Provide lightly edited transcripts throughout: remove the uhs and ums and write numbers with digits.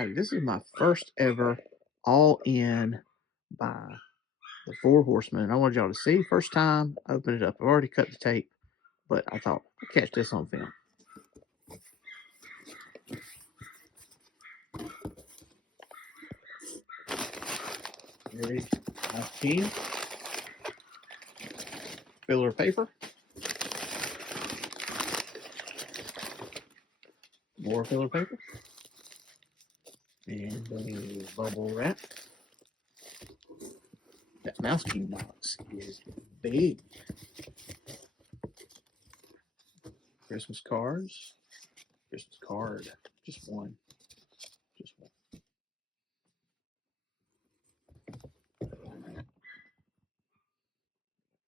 Alrighty, this is my first ever all-in by the Four Horsemen. And I wanted y'all to see. First time, open it up. I've already cut the tape, but I thought I'd catch this on film. Very nice team. Filler paper. More filler paper. And the bubble wrap. That Mouse King box is big. Christmas cards. Christmas card. Just one. Just one.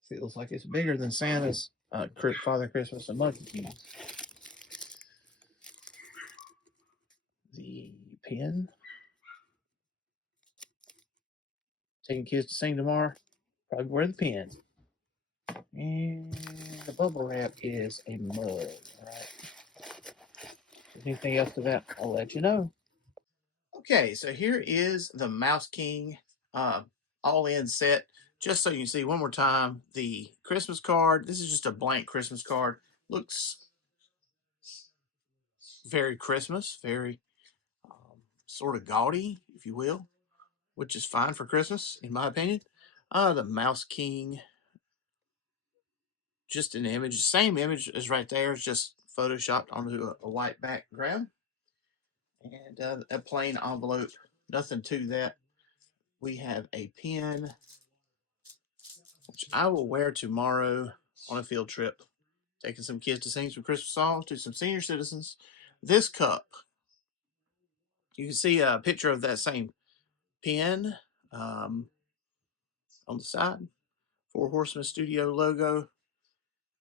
Feels like it's bigger than Santa's Father Christmas and Monkey King. The pen. Taking kids to sing tomorrow. Probably wear the pen. And the bubble wrap is a mug. All right. Anything else to that, I'll let you know. Okay, so here is the Mouse King all-in set. Just so you can see one more time, the Christmas card. This is just a blank Christmas card. Looks very Christmas, very sort of gaudy, if you will, which is fine for Christmas, in my opinion. The Mouse King, just an image, same image as right there, it's just photoshopped onto a white background. And a plain envelope, nothing to that. We have a pen, which I will wear tomorrow on a field trip, taking some kids to sing some Christmas songs to some senior citizens. This cup, you can see a picture of that same pen on the side. Four Horsemen Studio logo.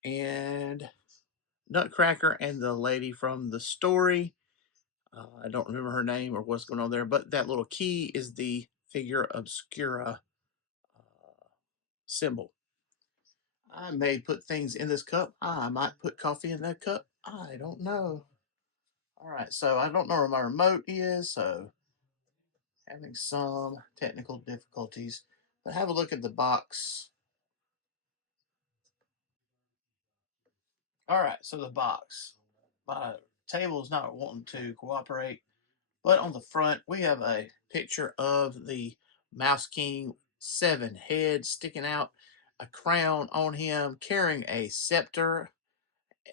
And Nutcracker and the lady from the story. I don't remember her name or what's going on there, but that little key is the Figura Obscura symbol. I may put things in this cup. I might put coffee in that cup. I don't know. All right, so I don't know where my remote is, so having some technical difficulties. But have a look at the box. All right, so the box. My table is not wanting to cooperate, but on the front we have a picture of the Mouse King, 7 heads sticking out, a crown on him, carrying a scepter.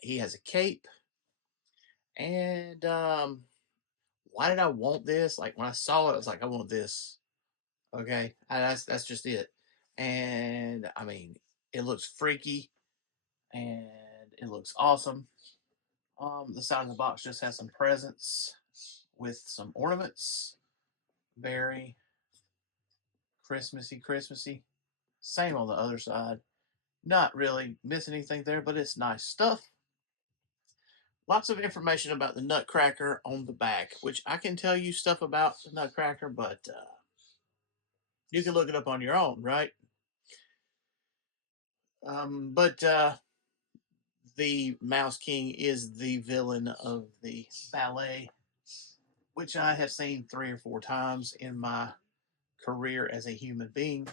He has a cape. And why did I want this? Like when I saw it, I was like, I want this. Okay, that's just it. And I mean, it looks freaky and it looks awesome. The side of the box just has some presents with some ornaments. Very Christmassy, Christmassy. Same on the other side. Not really missing anything there, but it's nice stuff. Lots of information about the Nutcracker on the back, which I can tell you stuff about the Nutcracker, but you can look it up on your own, right? But the Mouse King is the villain of the ballet, which I have seen 3 or 4 times in my career as a human being.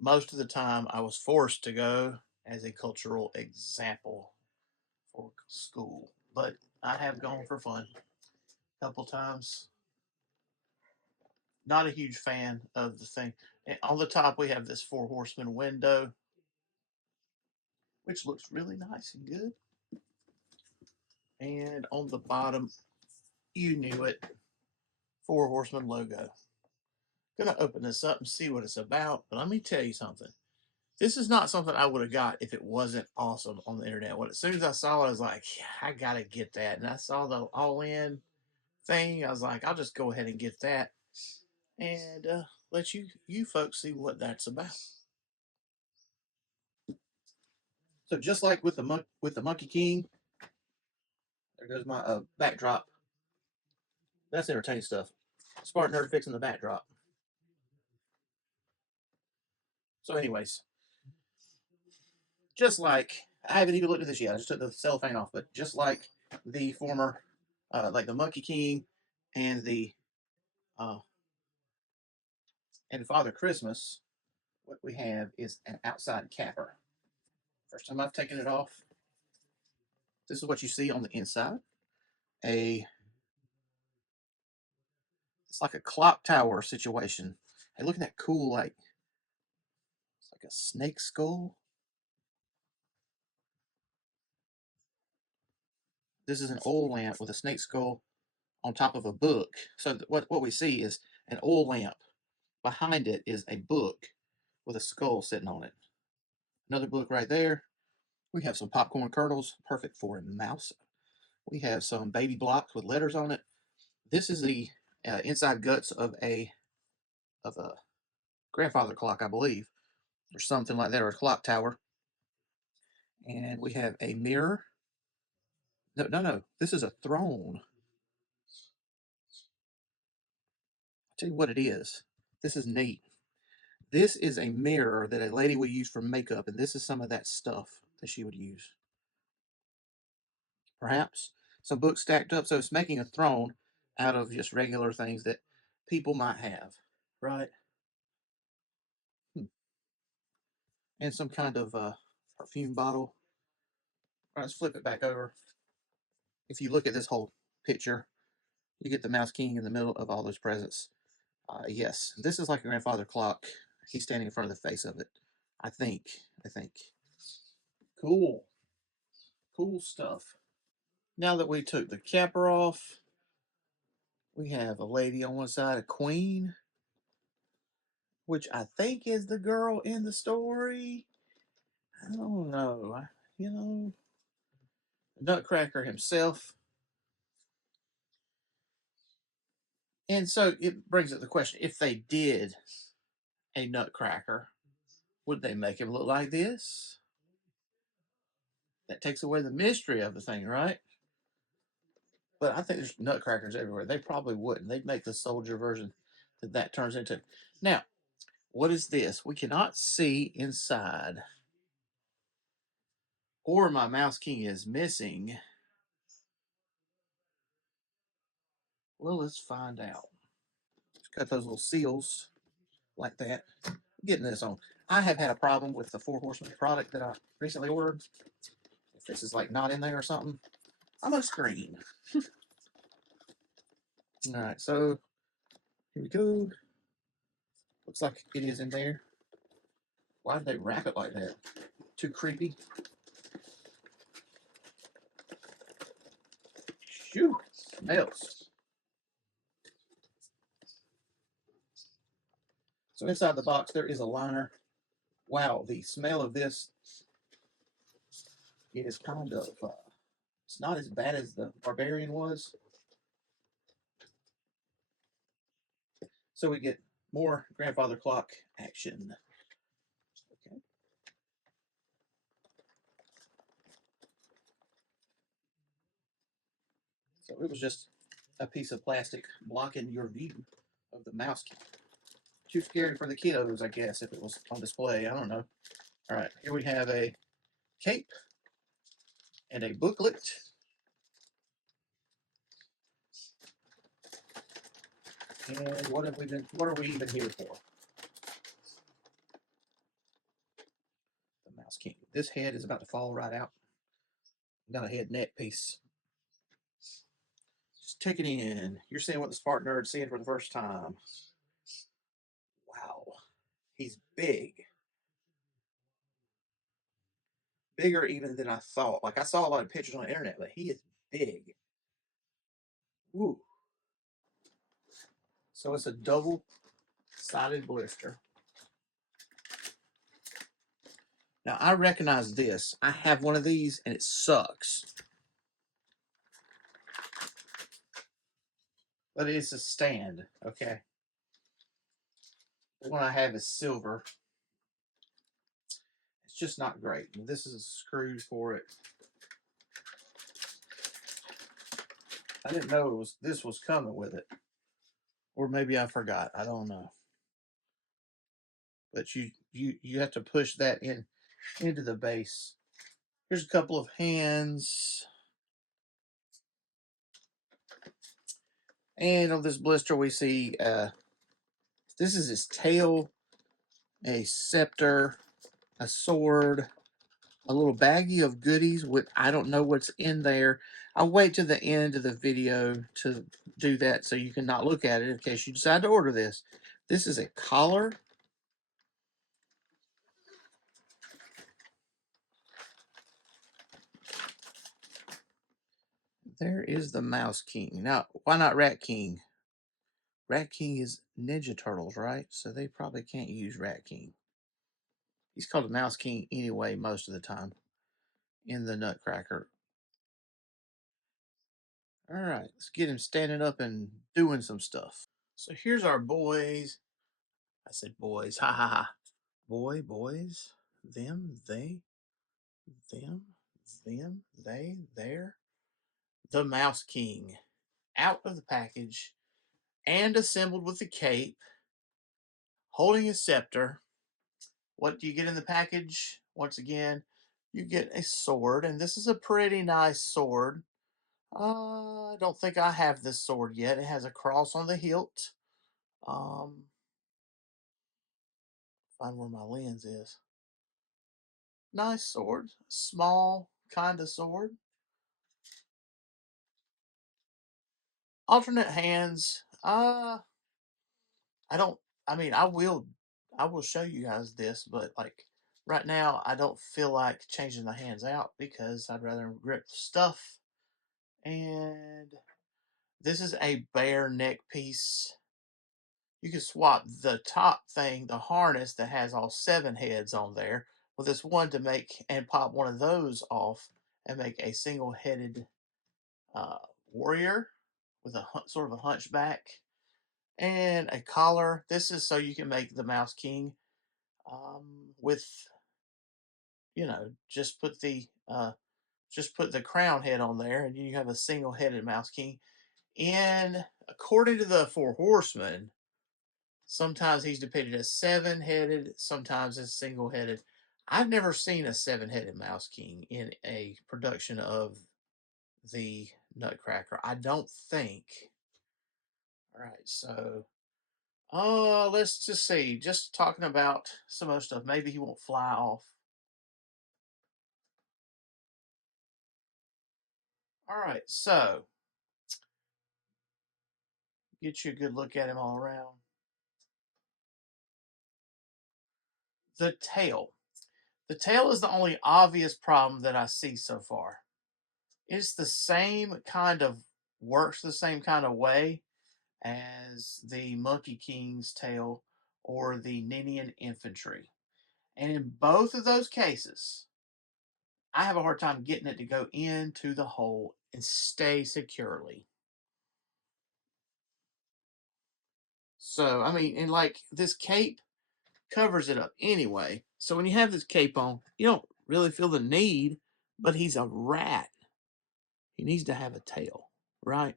Most of the time, I was forced to go as a cultural example for school, but I have gone for fun a couple times. Not a huge fan of the thing. And on the top, we have this Four Horsemen window, which looks really nice and good. And on the bottom, you knew it, Four Horsemen logo. Gonna open this up and see what it's about, but let me tell you something. This is not something I would have got if it wasn't awesome on the internet. As soon as I saw it, I was like, yeah, I gotta get that. And I saw the all-in thing. I was like, I'll just go ahead and get that and let you folks see what that's about. So just like with the Monkey King, there goes my backdrop. That's entertaining stuff. SpartanNerd fixing the backdrop. So, anyways, just like I haven't even looked at this yet. I just took the cellophane off, but just like the former, like the Monkey King And the uh, and Father Christmas, what we have is an outside capper. First time I've taken it off. This is what you see on the inside. It's like a clock tower situation. Hey, look at that cool, like, it's like a snake skull. This is an oil lamp with a snake skull on top of a book. So what we see is an oil lamp. Behind it is a book with a skull sitting on it. Another book right there. We have some popcorn kernels, perfect for a mouse. We have some baby blocks with letters on it. This is the inside guts of a grandfather clock, I believe, or something like that, or a clock tower. And we have a mirror. No, no, no. This is a throne. I'll tell you what it is. This is neat. This is a mirror that a lady would use for makeup, and this is some of that stuff that she would use. Perhaps some books stacked up, so it's making a throne out of just regular things that people might have, right? Hmm. And some kind of perfume bottle. All right, let's flip it back over. If you look at this whole picture, you get the Mouse King in the middle of all those presents. Yes, this is like a grandfather clock. He's standing in front of the face of it. I think. I think. Cool. Cool stuff. Now that we took the capper off, we have a lady on one side, a queen, which I think is the girl in the story. I don't know. You know, Nutcracker himself. And so it brings up the question, if they did a Nutcracker, would they make him look like this? That takes away the mystery of the thing, right? But I think there's Nutcrackers everywhere. They probably wouldn't. They'd make the soldier version that turns into. Now, what is this? We cannot see inside. Or my Mouse King is missing. Well, let's find out. Just cut those little seals like that. Getting this on. I have had a problem with the Four Horsemen product that I recently ordered. If this is like not in there or something, I'm on screen. All right, so here we go. Looks like it is in there. Why did they wrap it like that? Too creepy. Shoot, smells. So inside the box there is a liner. Wow, the smell of this is kind of, it's not as bad as the Barbarian was. So we get more grandfather clock action. Okay. So it was just a piece of plastic blocking your view of the Mouse King. Too scary for the kiddos, I guess, if it was on display. I don't know. All right, here we have a cape and a booklet. And what have we been? What are we even here for? The Mouse King. This head is about to fall right out. Got a head neck piece. Just take it in. You're seeing what the SpartanNerd seeing for the first time. Wow, he's big. Bigger even than I thought. Like I saw a lot of pictures on the internet, but he is big. Woo. So it's a double-sided blister. Now I recognize this. I have one of these and it sucks. But it's a stand, okay? The one I have is silver. It's just not great. This is a screw for it. I didn't know this was coming with it. Or maybe I forgot. I don't know. But you have to push that into the base. Here's a couple of hands. And on this blister, we see this is his tail, a scepter, a sword, a little baggie of goodies with I don't know what's in there. I'll wait to the end of the video to do that so you can not look at it in case you decide to order this. This is a collar. There is the Mouse King. Now, why not Rat King? Rat King is Ninja Turtles, right? So they probably can't use Rat King. He's called the Mouse King anyway most of the time in the Nutcracker. All right, let's get him standing up and doing some stuff. So here's our boys. I said boys, ha ha ha. Boys, them, they, them, they, there. The Mouse King out of the package and assembled with the cape, holding a scepter. What do you get in the package? Once again, you get a sword, and this is a pretty nice sword. I don't think I have this sword yet. It has a cross on the hilt. Find where my lens is. Nice sword. Small kind of sword. Alternate hands. I don't. I mean, I will show you guys this, but like right now, I don't feel like changing the hands out because I'd rather grip the stuff. And this is a bare neck piece. You can swap the top thing, the harness that has all 7 heads on there, with this one to make and pop one of those off and make a single-headed uh, warrior with a sort of a hunchback and a collar. This is so you can make the Mouse King with, you know, just put the crown head on there, and you have a single-headed Mouse King. And according to the 4 Horsemen, sometimes he's depicted as 7-headed, sometimes as single-headed. I've never seen a 7-headed Mouse King in a production of the Nutcracker. I don't think. All right, so let's just see. Just talking about some other stuff. Maybe he won't fly off. All right, so get you a good look at him all around. The tail. The tail is the only obvious problem that I see so far. It's the same kind of works the same kind of way as the Monkey King's tail or the Ninian infantry. And in both of those cases, I have a hard time getting it to go into the hole and stay securely. So, I mean, and like this cape covers it up anyway. So when you have this cape on, you don't really feel the need, but he's a rat. He needs to have a tail, right?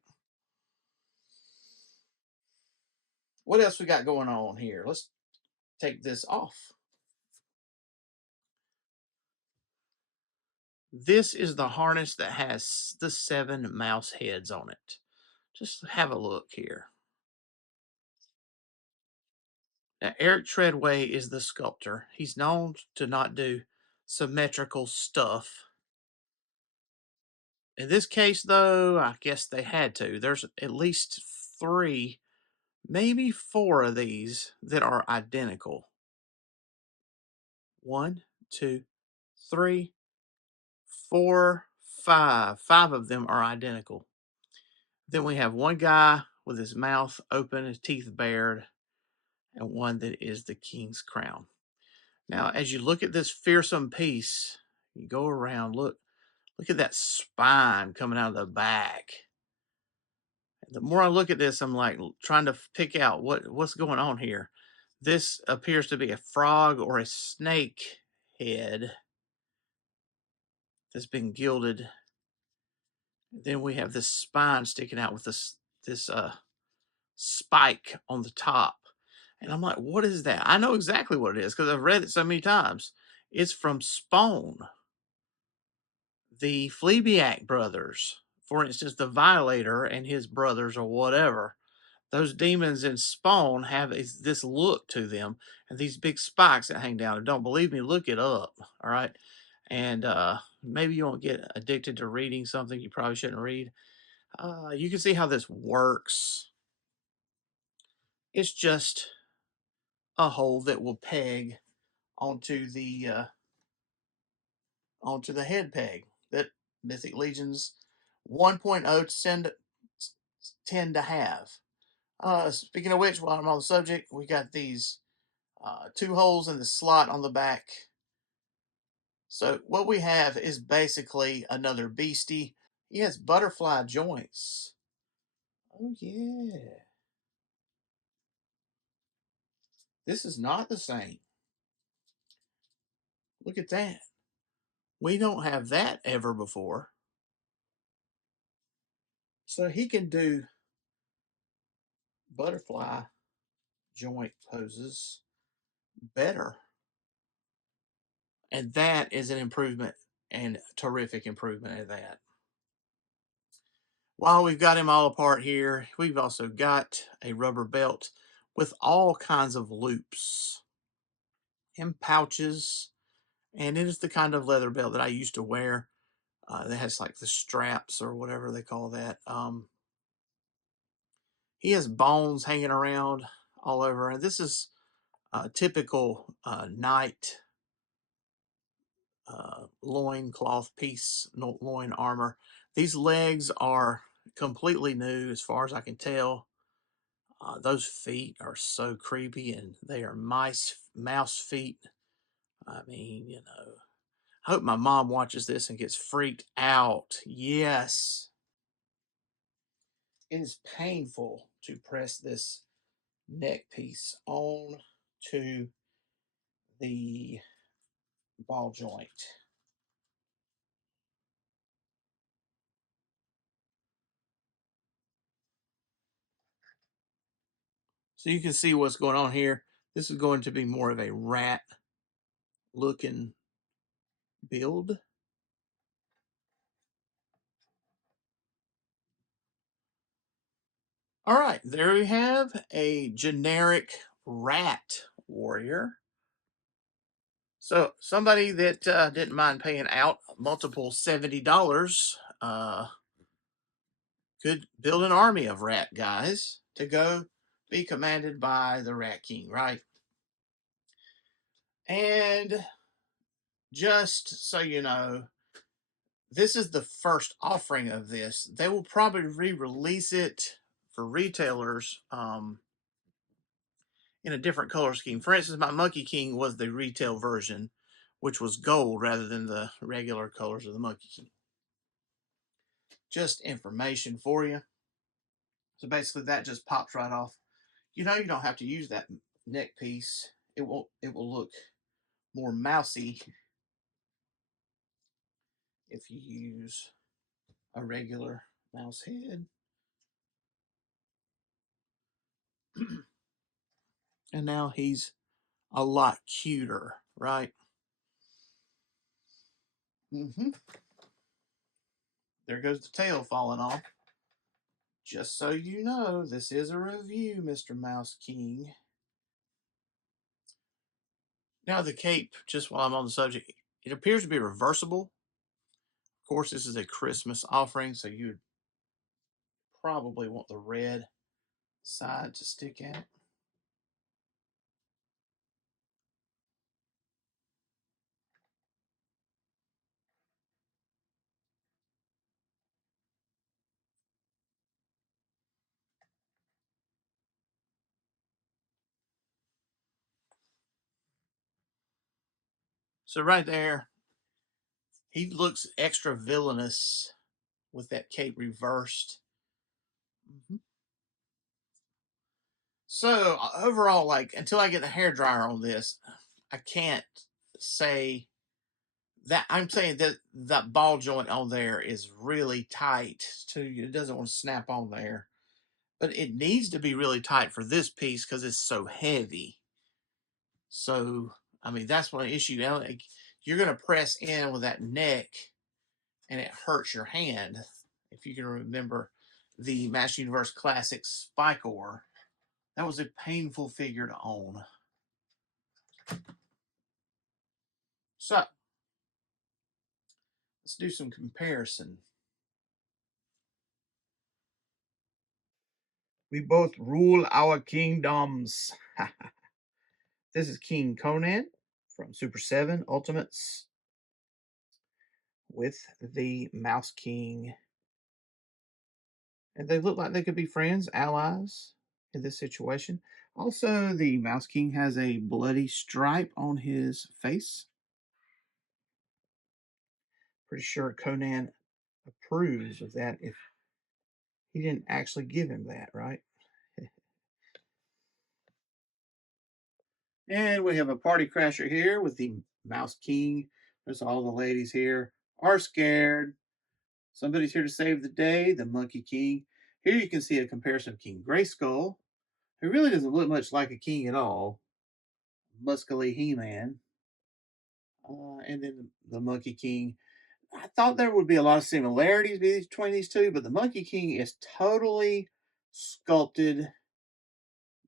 What else we got going on here? Let's take this off. This is the harness that has the 7 mouse heads on it. Just have a look here. Now, Eric Treadway is the sculptor. He's known to not do symmetrical stuff. In this case, though, I guess they had to. There's at least 3, maybe 4 of these that are identical. 1, 2, 3, 4, 5. 5 of them are identical. Then we have one guy with his mouth open, his teeth bared, and one that is the king's crown. Now, as you look at this fearsome piece, you go around, look at that spine coming out of the back. The more I look at this, I'm like trying to pick out what's going on here. This appears to be a frog or a snake head that's been gilded. Then we have this spine sticking out with this spike on the top. And I'm like, what is that? I know exactly what it is because I've read it so many times. It's from Spawn, the Fleabiac brothers. for instance, the Violator and his brothers or whatever, those demons in Spawn have this look to them and these big spikes that hang down. If you don't believe me, look it up. All right. And maybe you won't get addicted to reading something you probably shouldn't read. You can see how this works. It's just a hole that will peg onto the head peg that Mythic Legions 1.0 tend to have. Speaking of which, while I'm on the subject, we got these 2 holes in the slot on the back. So what we have is basically another beastie. He has butterfly joints. Oh yeah. This is not the same. Look at that. We don't have that ever before. So he can do butterfly joint poses better. And that is an improvement and terrific improvement at that. While we've got him all apart here, we've also got a rubber belt with all kinds of loops and pouches. And it is the kind of leather belt that I used to wear that has like the straps or whatever they call that. He has bones hanging around all over. And this is a typical knight loin cloth piece, loin armor. These legs are completely new as far as I can tell. Those feet are so creepy, and they are mouse feet. I mean, I hope my mom watches this and gets freaked out. Yes. It is painful to press this neck piece on to the ball joint. So you can see what's going on here. This is going to be more of a rat looking build. All right, there we have a generic rat warrior. So somebody that didn't mind paying out multiple $70 could build an army of rat guys to go be commanded by the Rat King, right? And just so you know, this is the first offering of this. They will probably re-release it for retailers in a different color scheme. For instance, my Monkey King was the retail version, which was gold rather than the regular colors of the Monkey King. Just information for you. So basically that just pops right off. You don't have to use that neck piece. It will look more mousy if you use a regular mouse head. And now he's a lot cuter, right? Mm-hmm. There goes the tail falling off. Just so you know, this is a review, Mr. Mouse King. Now the cape, just while I'm on the subject, it appears to be reversible. Of course, this is a Christmas offering, so you would probably want the red side to stick out. So right there, he looks extra villainous with that cape reversed. Mm-hmm. So overall, like until I get the hair dryer on this, I can't say that. I'm saying that that ball joint on there is really tight too. It doesn't want to snap on there, but it needs to be really tight for this piece because it's so heavy. So I mean that's one issue. You're going to press in with that neck, and it hurts your hand if you can remember the Master Universe Classic Spikor, that was a painful figure to own. So, let's do some comparison. We both rule our kingdoms. This is King Conan from Super 7 Ultimates with the Mouse King. And they look like they could be friends, allies in this situation. Also, the Mouse King has a bloody stripe on his face. Pretty sure Conan approves of that if he didn't actually give him that, right? And we have a party crasher here with the Mouse King. There's all the ladies here are scared. Somebody's here to save the day, the Monkey King. Here you can see a comparison of King Grayskull, who really doesn't look much like a king at all. Muscly He-Man. And then the Monkey King. I thought there would be a lot of similarities between these two, but the Monkey King is totally sculpted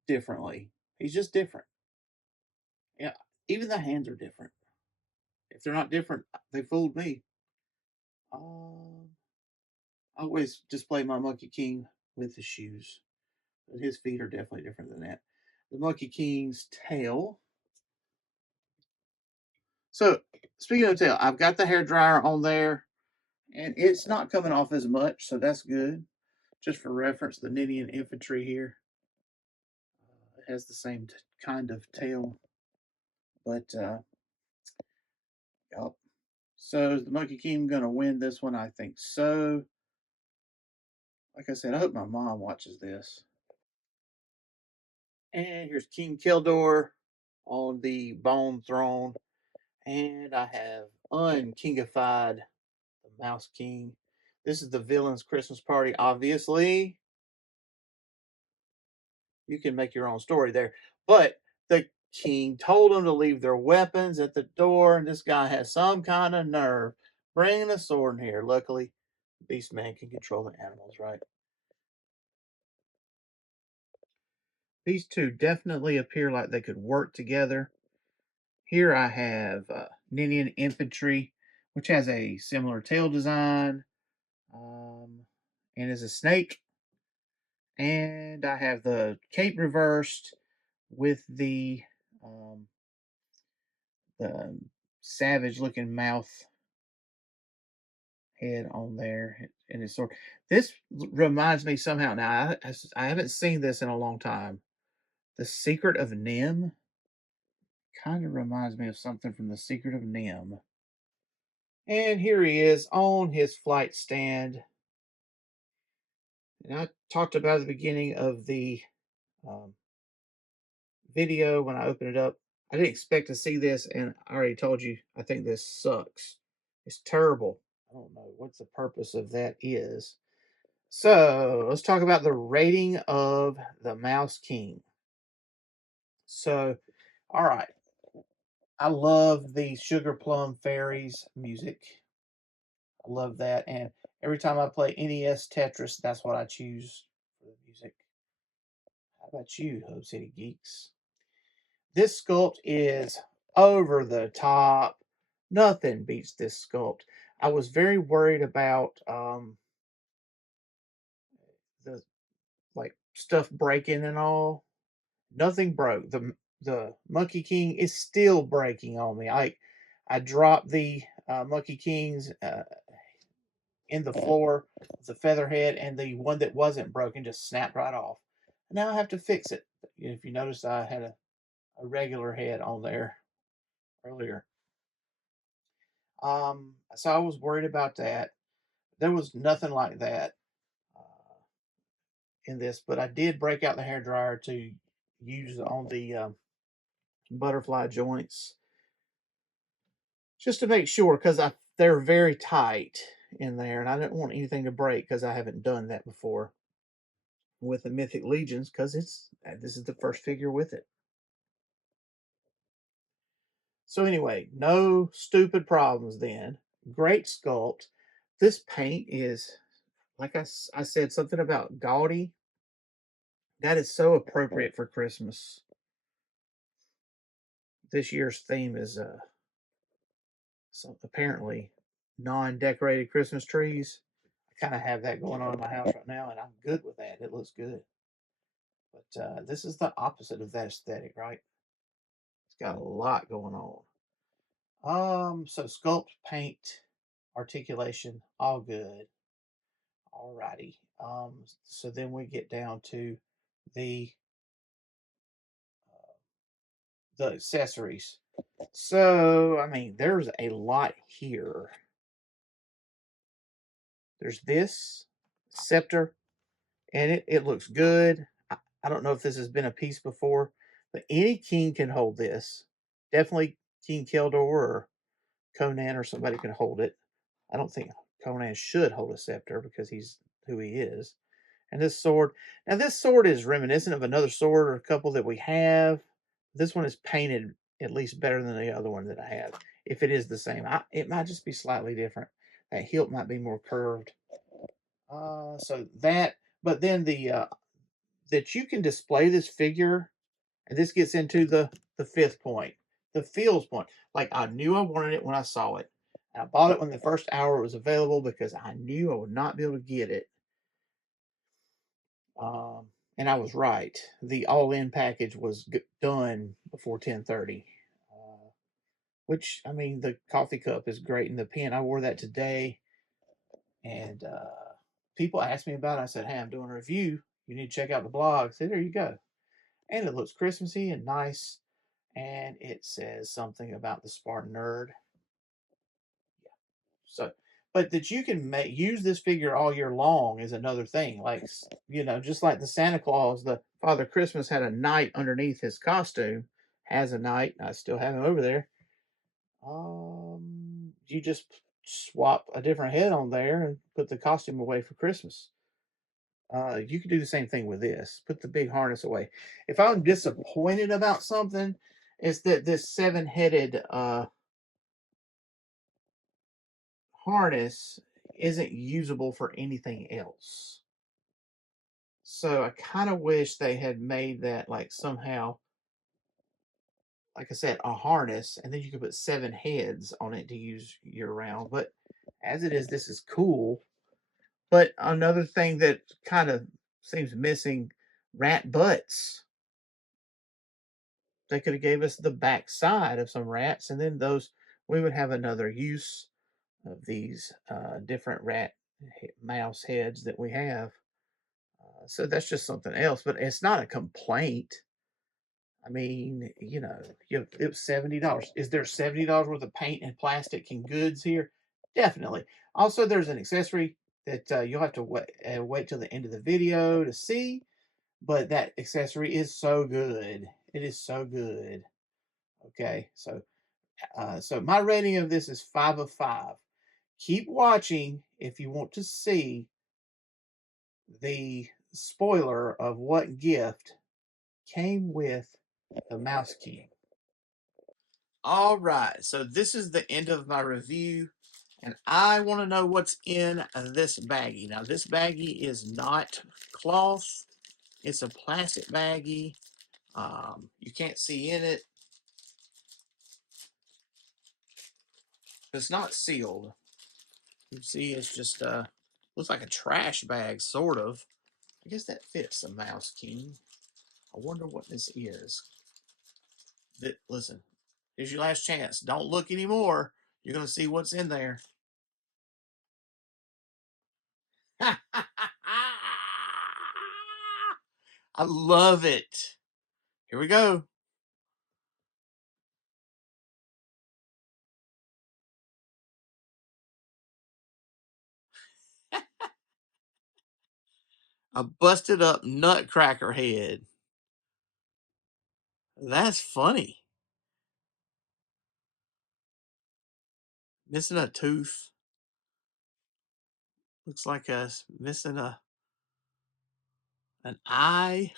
differently. He's just different. Yeah, even the hands are different. If they're not different, they fooled me. I always display my Monkey King with the shoes, but his feet are definitely different than that. The Monkey King's tail. So, speaking of tail, I've got the hair dryer on there, and it's not coming off as much, so that's good. Just for reference, the Ninian Infantry here has the same kind of tail, but yep. So is the Monkey King going to win this one? I think so. Like I said, I hope my mom watches this. And here's King Kildor on the Bone Throne. And I have unkingified the Mouse King. This is the villain's Christmas party, obviously. You can make your own story there. But the king told them to leave their weapons at the door, and this guy has some kind of nerve bringing a sword in here. Luckily, Beastman can control the animals, right? These two definitely appear like they could work together. Here I have Ninian Infantry, which has a similar tail design and is a snake. And I have the cape reversed with the savage looking mouth head on there and his sword. This reminds me somehow. Now I haven't seen this in a long time. The Secret of Nim kind of reminds me of something from The Secret of Nim. And here he is on his flight stand. And I talked about at the beginning of the um, video when I opened it up. I didn't expect to see this, and I already told you I think this sucks. It's terrible. I don't know what the purpose of that is. So let's talk about the rating of the Mouse King. So, all right. I love the Sugar Plum Fairies music. I love that. And every time I play NES Tetris, that's what I choose for the music. How about you, Hub City Geeks? This sculpt is over the top. Nothing beats this sculpt. I was very worried about the like stuff breaking and all. Nothing broke. The Monkey King is still breaking on me. I dropped the Monkey Kings in the floor, the feather head, and the one that wasn't broken just snapped right off. Now I have to fix it. If you notice, I had a regular head on there earlier. So I was worried about that. There was nothing like that in this, but I did break out the hair dryer to use on the butterfly joints just to make sure because they're very tight in there, and I didn't want anything to break because I haven't done that before with the Mythic Legions because this is the first figure with it. So anyway, no stupid problems then. Great sculpt. This paint is like I said, something about gaudy. That is so appropriate for Christmas. This year's theme is so apparently non-decorated Christmas trees. I kind of have that going on in my house right now, and I'm good with that. It looks good. But this is the opposite of that aesthetic, right? It's got a lot going on. So sculpt, paint, articulation, all good. Alrighty. So then we get down to the the accessories. So I mean, there's a lot here. There's this scepter, and it looks good. I don't know if this has been a piece before, but any king can hold this. Definitely King Keldor or Conan or somebody can hold it. I don't think Conan should hold a scepter because he's who he is. And this sword, now this sword is reminiscent of another sword or a couple that we have. This one is painted at least better than the other one that I have. If it is the same, it might just be slightly different. That hilt might be more curved. So that, but then the that you can display this figure, and this gets into the fifth point, the feels point. Like I knew I wanted it when I saw it. I bought it when the first hour was available because I knew I would not be able to get it. And I was right. The all-in package was done before 10:30. Which I mean, the coffee cup is great, and the pen. I wore that today, and people asked me about it. I said, "Hey, I'm doing a review. You need to check out the blog." I said, "There you go." And it looks Christmassy and nice, and it says something about the SpartanNerd. So, but that you can use this figure all year long is another thing. Like, just like the Santa Claus, the Father Christmas had a knight underneath his costume, has a knight. I still have him over there. You just swap a different head on there and put the costume away for Christmas. You can do the same thing with this. Put the big harness away. If I'm disappointed about something, it's that this seven-headed harness isn't usable for anything else. So I kind of wish they had made that like somehow, like I said, a harness, and then you could put seven heads on it to use year round. But as it is, this is cool. But another thing that kind of seems missing, rat butts. They could have gave us the back side of some rats, and then those we would have another use of these different rat mouse heads that we have. So that's just something else, but it's not a complaint. I mean, it was $70. Is there $70 worth of paint and plastic and goods here? Definitely. Also, there's an accessory that you'll have to wait till the end of the video to see, but that accessory is so good. It is so good. Okay, so my rating of this is 5 of 5. Keep watching if you want to see the spoiler of what gift came with the Mouse King. All right, so this is the end of my review, and I want to know what's in this baggie. Now, this baggie is not cloth; it's a plastic baggie. You can't see in it. It's not sealed. You see, it's just looks like a trash bag, sort of. I guess that fits the Mouse King. I wonder what this is. Listen, here's your last chance. Don't look anymore. You're gonna see what's in there. I love it. Here we go. A busted up nutcracker head. That's funny. Missing a tooth. Looks like us missing an eye.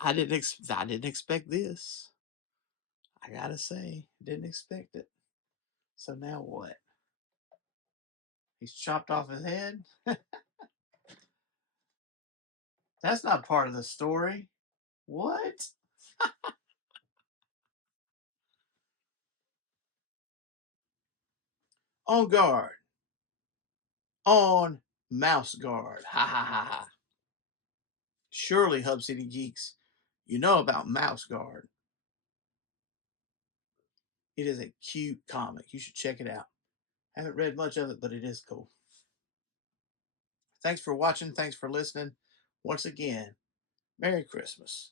I didn't expect this. I gotta say, didn't expect it. So now what? He's chopped off his head. That's not part of the story. What? On guard. On mouse guard. Ha ha ha ha. Surely, Hub City Geeks, you know about Mouse Guard. It is a cute comic. You should check it out. Haven't read much of it, but it is cool. Thanks for watching. Thanks for listening. Once again, Merry Christmas.